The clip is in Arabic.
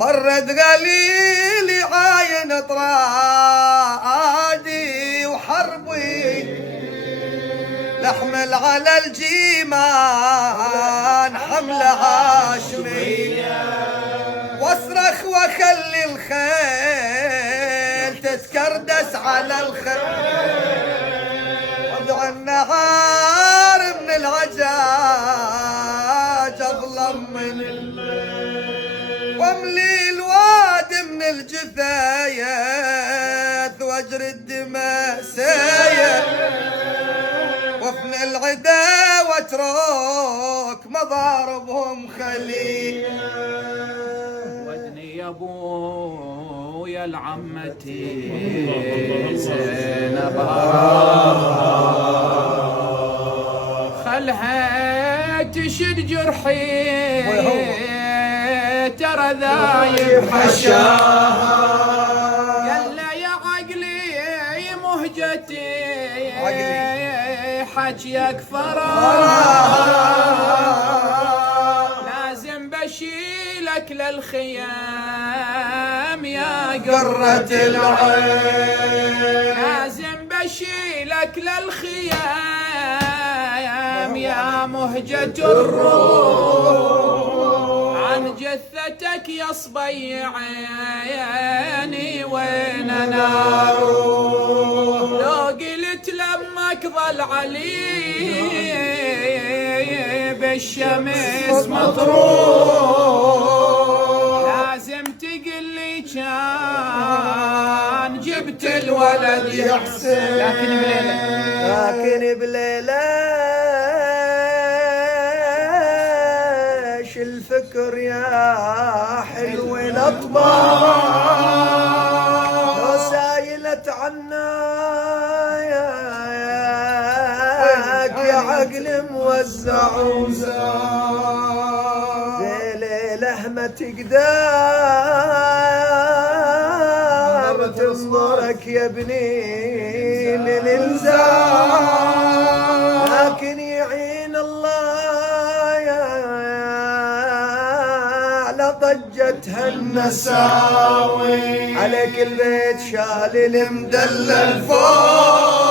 برد غليلي عاين طرادي وحربي نحمل على الجيمان حملة هاشمية واصرخ واخلي الخيل تتكردس على الخيل وضع النهار من العجاج اظلم من الليل واملي الواد من الجثايث واجري الدماء سايل وفن العدا واترك مضاربهم خليل ودني يا ابويا العمتي زينب خلها تشد جرحي ترى ذايب حشاها قال يا عقلي مهجتي حجيك فراغ لازم بشيلك للخيام يا قرة العين لازم بشيلك للخيام يا مهجة الروح عن جثتك يا صبي عيني وين انا لو قلت لمك ظل علي بالشمس مطروح لازم تقلي كان جبت الولد يا حسين لكن بليلاش الفكر يا حلو الاطباق لو سايلت عنا يا عقل موزع وزار ليله ما تقدر تنظرك يا ابني للالزام لكن يعين الله على ضجتها النساوي عليك البيت شال المدلل فوق